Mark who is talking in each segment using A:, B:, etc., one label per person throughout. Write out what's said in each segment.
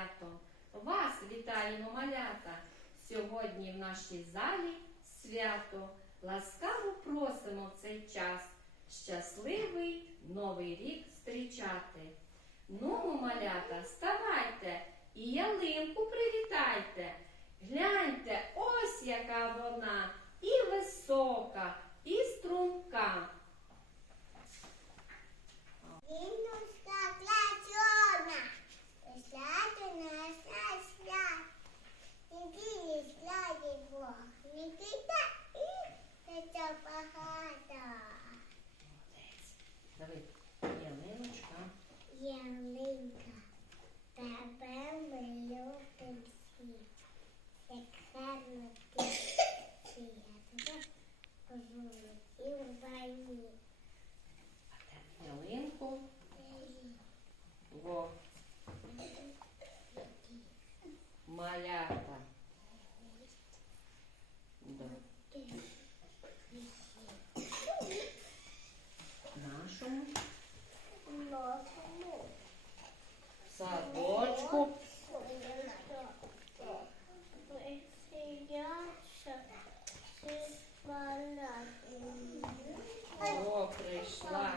A: святом. Вас вітаємо, малята! Сьогодні в нашій залі свято. Ласкаво просимо в цей час щасливий новий рік зустрічати. Ну, малята, ставайте і ялинку привітайте. Гляньте, ось яка вона і висока, і струнка.
B: Свято. Неділі сляді Бог, Нікіта і Тетя багата.
A: Давай, ялиночка.
B: Ялинка, тебе ми любим всі, як гарно ти світло, позолотів війні.
A: Ялинку. Во. Малята. Да. Нашому
B: Новому.
A: садочку. О, прийшла.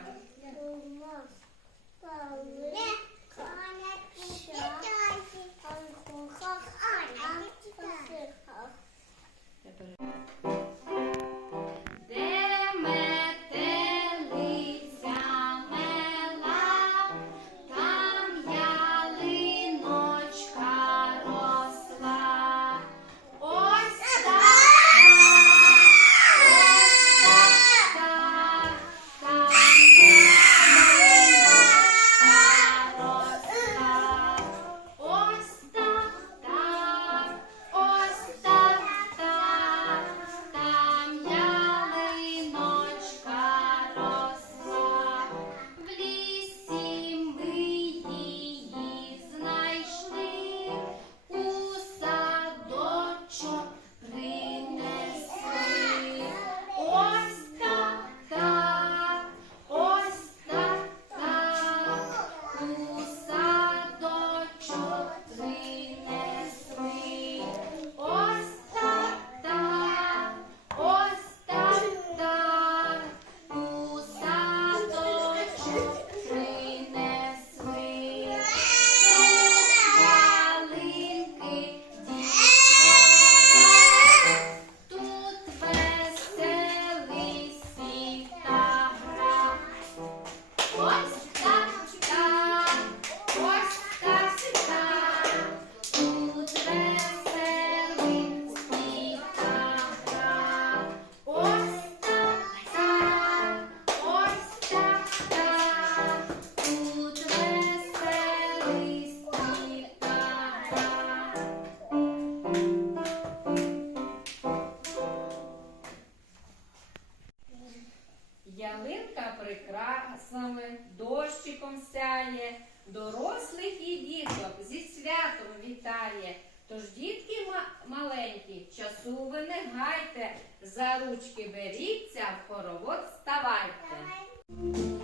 A: Я за ручки беріться, в хоровод ставайте.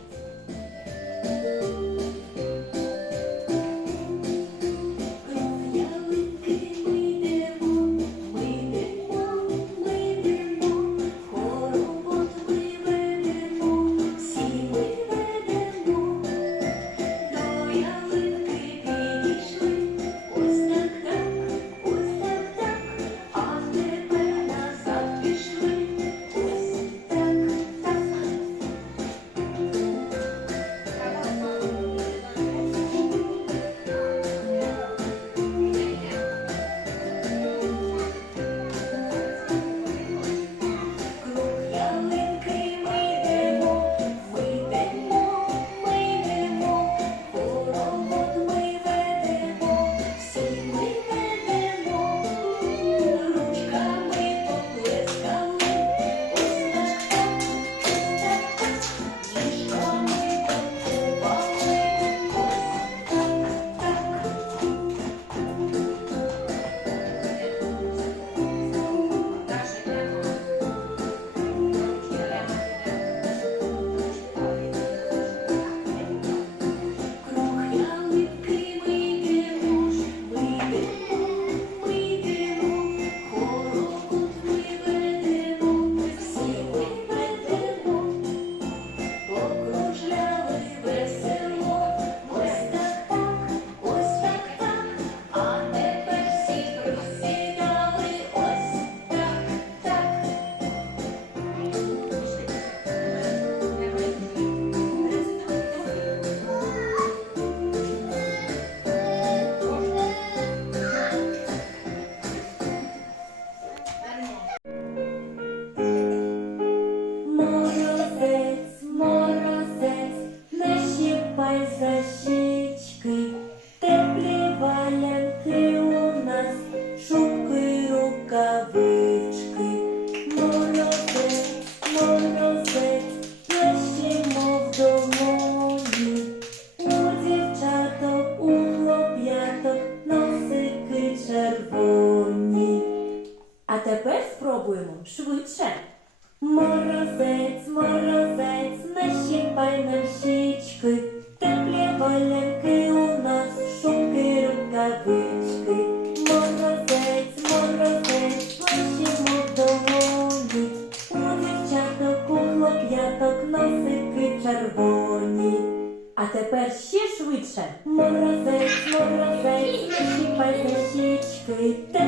A: faith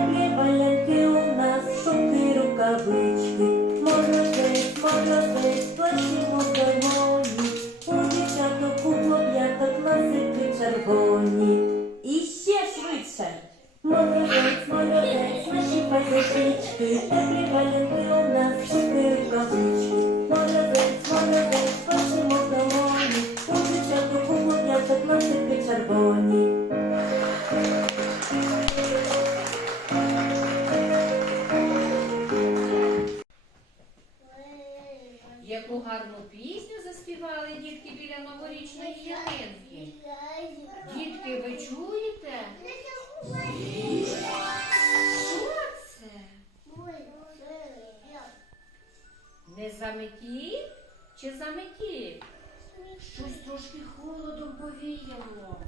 A: Що це? Не заметів чи заметів? Щось трошки холодом повіяло.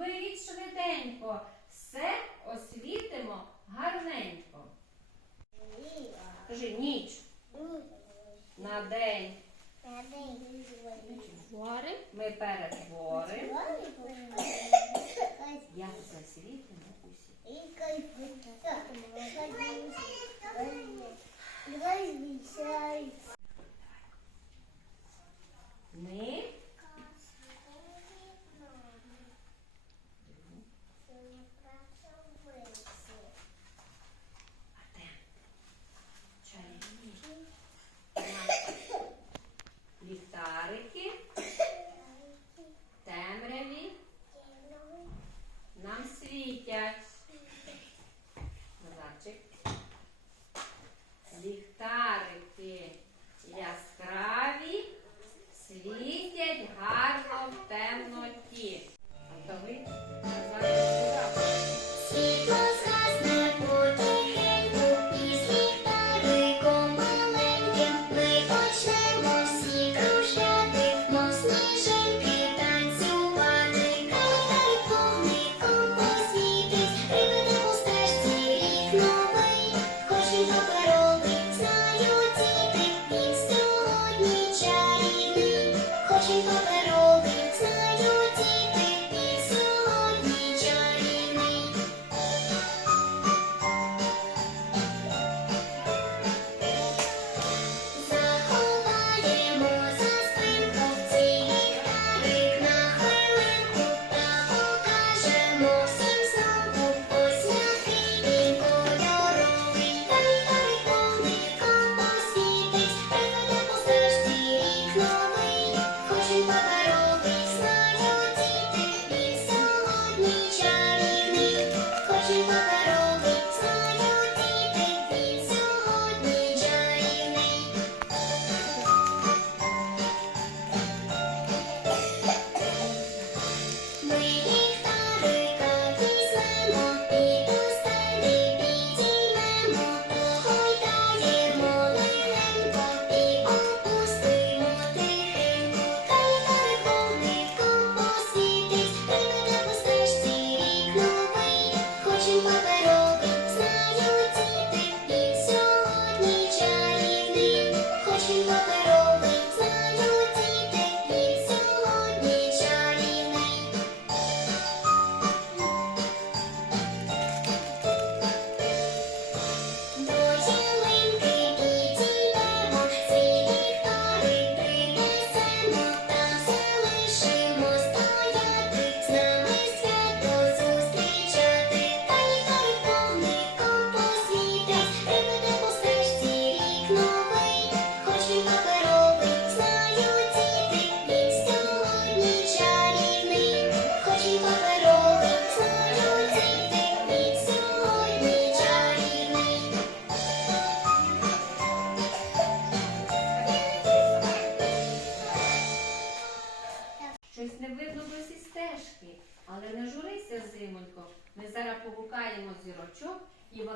A: Беріть швиденько, все освітимо гарненько. Кажи ніч. На день. Ми перетворимо. Як засвітимо усі. Ми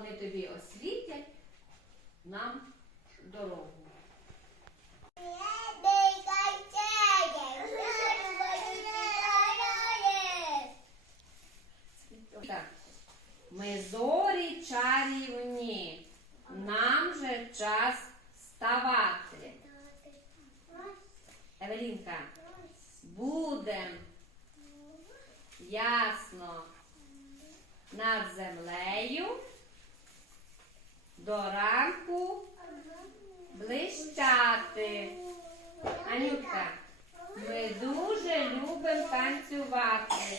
C: вони тобі освітять нам дорогу. Блищати. Анютка, ми дуже любимо танцювати,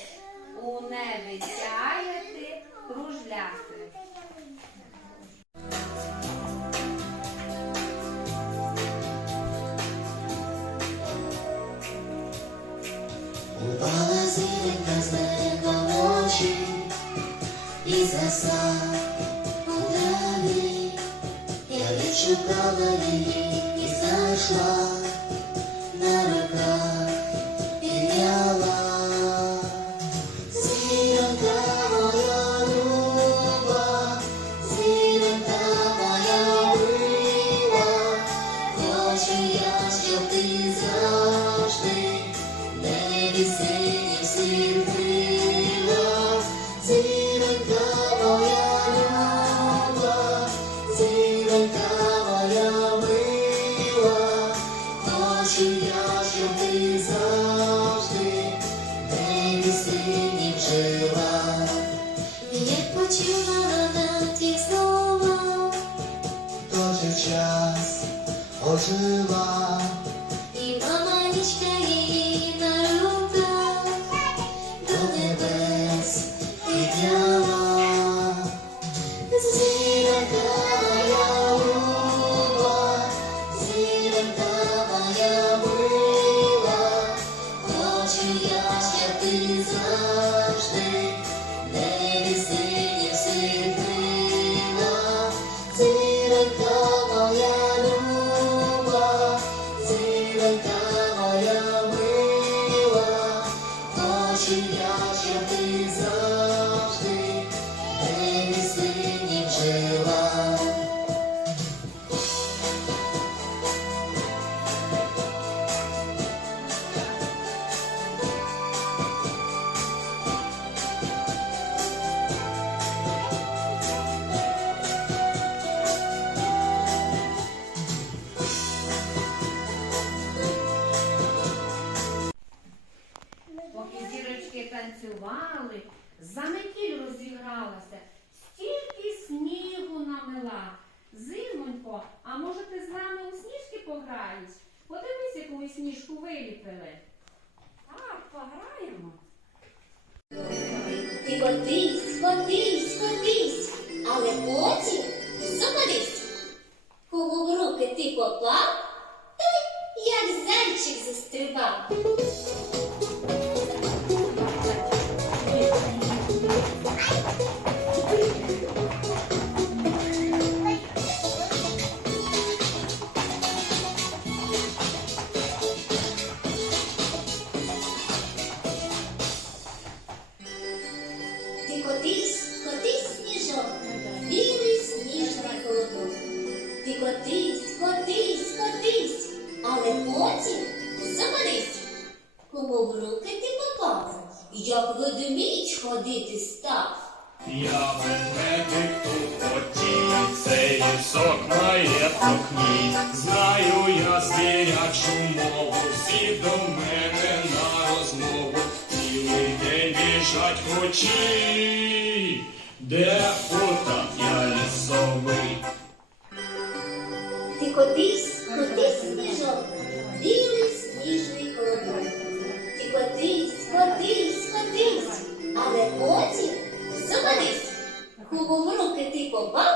C: у небі сяяти, кружляти. Ele sim, sim, sim. Пограєш? Подивись, яку ми сніжку виліпили. Так, пограємо.
D: Ти котись, котись, котись, але потім зупинись. Кому в руки ти попав, той як зайчик застрибав. Ти Кому в руки ти попав, як ведмідь ходити став.
E: Я ведмедик тут хотів, цей сок маєток мій. Знаю я звірячу мову, всі до мене на розмову. Цілий день біжать хочі, де фото я лісовий.
D: Ти котись Кому руки ти попав,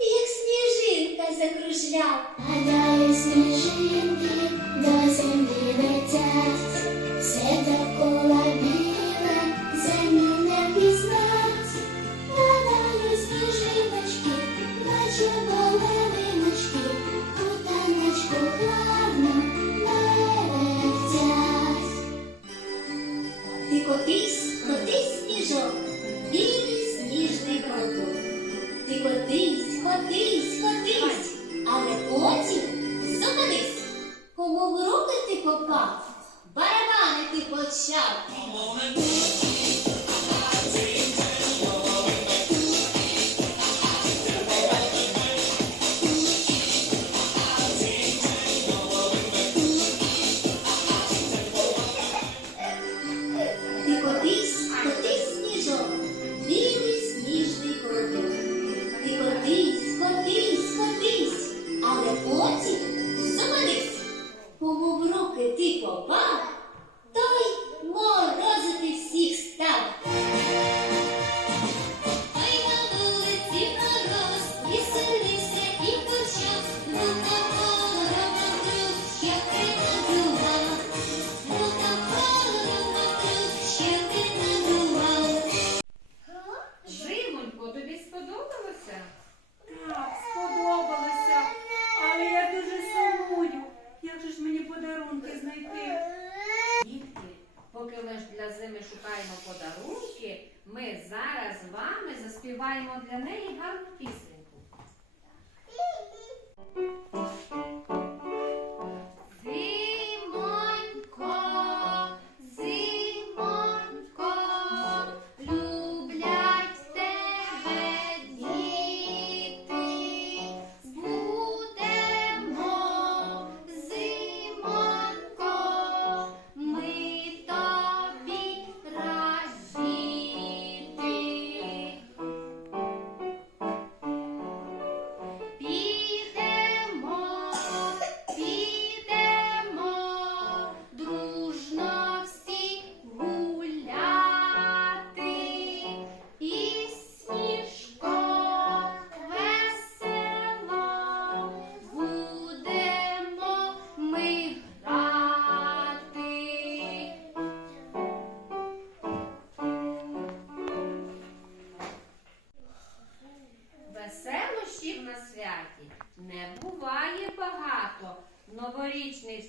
D: як сніжинка закружляв.
F: Гадаю, сніжинки до землі летять, все довкола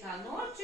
B: da noite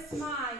B: ось
G: маю,